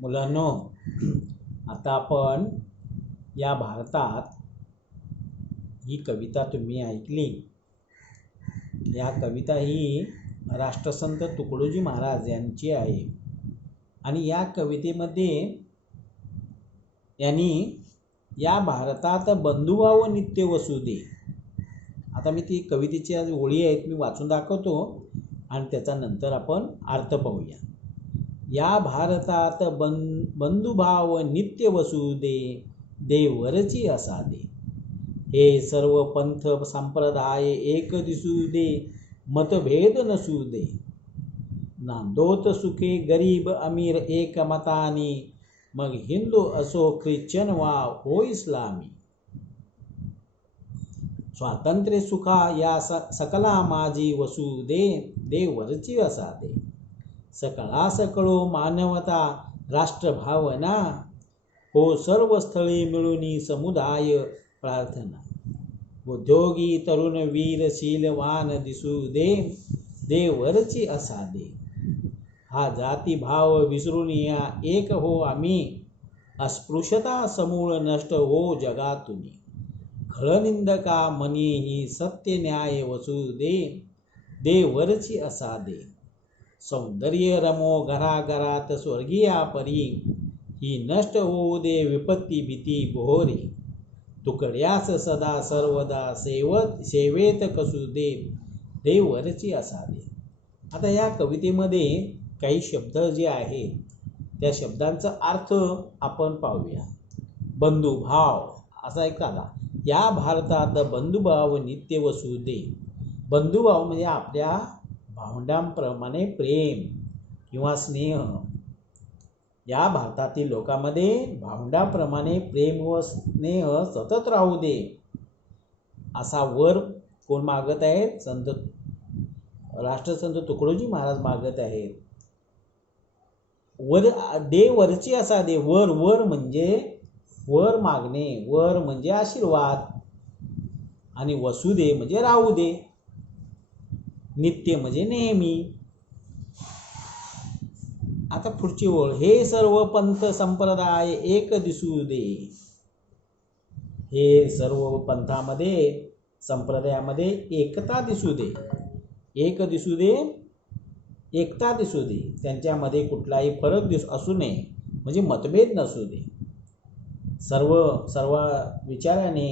मुलांनो, आता आपण या भारतात ही कविता तुम्ही ऐकली. या कविता ही राष्ट्रसंत तुकडोजी महाराज यांची आहे आणि या कवितेमध्ये यांनी या भारतात बंधुभाव नित्य वसुदे, आता मी ती कवितेची आज ओळी आहेत मी वाचून दाखवतो आणि त्याचा नंतर आपण अर्थ पाहूया. या भारतात बंधुभाव नित्य वसुदे, देवरची असादे. हे सर्व पंथ संप्रदाय एक दिसू दे, मतभेद नसू दे. नांदोत सुखे गरीब अमीर एक मतानी, मग हिंदू असो ख्रिश्चन वा हो इस्लामी. स्वातंत्र्य सुखा या सकला माझी वसुदे, देवरची असादे. सकळा सकळो मानवता राष्ट्रभावना, हो सर्व स्थळी मिळूनी समुदाय प्रार्थना. उद्योगी तरुण वीर शीलवान दिसू दे, देवरची असादे. हा जातीभाव विसरून या एक हो आम्ही, अस्पृश्यता समूळ नष्ट हो जगातुनी. खळनिंदका मनी ही सत्य न्याय वसू दे, देवरची असादे. सौंदर्य रमो घराघरात स्वर्गीया परी, ही नष्ट होऊ दे विपत्ती भीती बोहरी. तुकड्यास सदा सर्वदा सेवेत कसू दे, देवरची असा दे. आता या कवितेमध्ये काही शब्द जे आहेत त्या शब्दांचा अर्थ आपण पाहूया. बंधुभाव असा एक आला. या भारतात बंधुभाव नित्य वसू दे. बंधुभाव म्हणजे आपल्या भावंडांप्रमाणे प्रेम किंवा स्नेह. या भारतातील लोकांमध्ये भावंडांप्रमाणे प्रेम व स्नेह सतत राहू दे असा वर कोण मागत आहेत? राष्ट्रसंत तुकडोजी महाराज मागत आहेत. वर दे वरची असा दे. वर वर म्हणजे वर मागणे, वर म्हणजे आशीर्वाद, आणि वसुदे म्हणजे राहू दे, नित्य म्हणजे नेहमी. आता पुढची ओळ. हे सर्व पंथ संप्रदाय एक दिसू दे. हे सर्व पंथामध्ये संप्रदायामध्ये एकता दिसू दे. एक दिसू दे, एकता दिसू दे. त्यांच्यामध्ये कुठलाही फरक असू नये, म्हणजे मतभेद नसू दे. सर्व विचाराने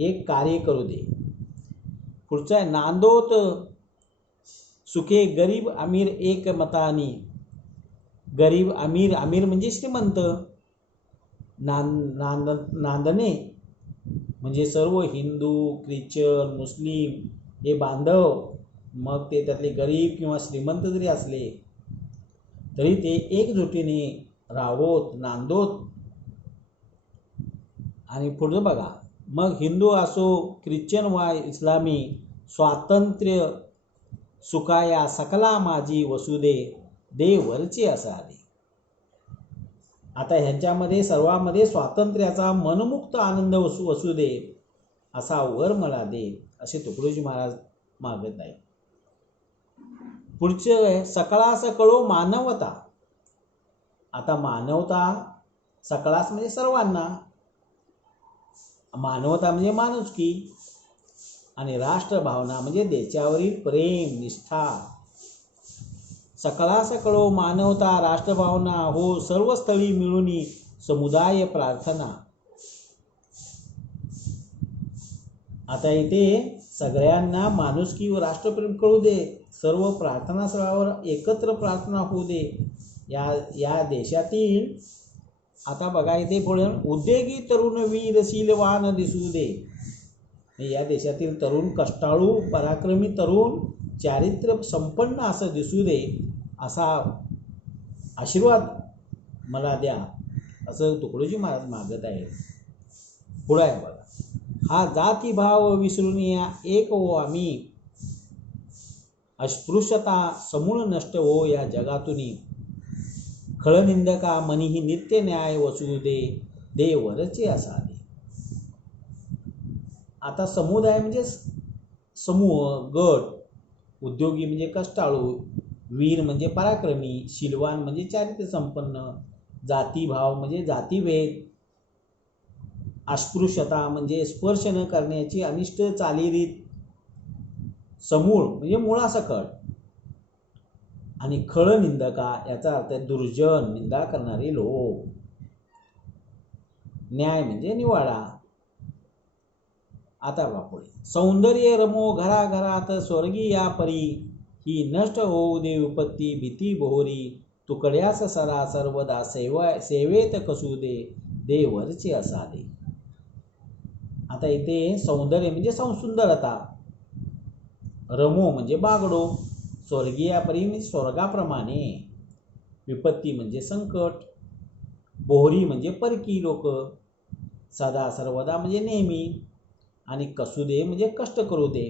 एक कार्य करू दे. पुढचा आहे. नांदोत सुखे गरीब अमीर एक मतानी. गरीब अमीर, अमीर म्हणजे श्रीमंत. नांदणे म्हणजे सर्व हिंदू, ख्रिश्चन, मुस्लिम हे बांधव, मग ते त्यातले गरीब किंवा श्रीमंत जरी असले तरी ते एकजुटीने राहोत, नांदोत. आणि पुढं बघा. मग हिंदू असो, ख्रिश्चन वा इस्लामी, स्वातंत्र्य सुखाया सकला माझी वसुदे, देवरची असा दे. आता ह्यांच्यामध्ये सर्वांमध्ये स्वातंत्र्याचा मनमुक्त आनंद वसू दे, असा वर मला दे, असे तुकडोजी महाराज मागत आहे. पुढचे आहे. सकळास कळो मानवता. आता मानवता, सकळास म्हणजे सर्वांना, मानवता म्हणजे माणुसकी, आणि राष्ट्रभावना म्हणजे देशावरील प्रेम, निष्ठा. सकळास कळो मानवता, राष्ट्रभावना हो सर्व स्थळी मिळूनी समुदाय प्रार्थना. आता इथे सगळ्यांना माणुसकी व राष्ट्रप्रेम कळू दे. सर्व प्रार्थना स्थळावर एकत्र प्रार्थना होऊ दे. या देशातील आता बघा इथे पुढे उद्योगी तरुण वीरशीलवान दिसू दे. या देशातील तरुण कष्टाळू पराक्रमी तरुण चारित्र्य संपन्न असं दिसू दे, असा आशीर्वाद मला द्या, असं तुकडोजी महाराज मागत आहेत. पुढे आहे बघा. हा जातीभाव विसरून या एक हो आम्ही, अस्पृश्यता समूळ नष्ट हो या जगातूनी, खळनिंदका मनीही नित्य न्याय वसू दे, देवरचे असा दे. आता समुदाय म्हणजे समूह, गट. उद्योगी म्हणजे कष्टाळू, वीर म्हणजे पराक्रमी, शीलवान म्हणजे चारित्र्य संपन्न, जातीभाव म्हणजे जातीभेद, अस्पृश्यता म्हणजे स्पर्श न करण्याची अनिष्ट चालीरीत, समूळ म्हणजे मुळासकट, आणि खळनिंदका याचा अर्थ दुर्जन, निंदा करणारे लोक. न्याय म्हणजे निवाडा. आता बापुढे. सौंदर्य रमो घराघरात स्वर्गी या परी, ही नष्ट होऊ दे विपत्ती भीती बोहरी, तुकड्यास सरा सर्वदा सेवेत कसू दे, देवरचे असा दे. आता इथे सौंदर्य म्हणजे सुंदरता, रमो म्हणजे बागडो, स्वर्गीय परी म्हणजे स्वर्गाप्रमाणे, विपत्ती म्हणजे संकट, बोहरी म्हणजे परकी लोक, सदा सर्वदा म्हणजे नेहमी, आणि कसू दे म्हणजे कष्ट करू दे,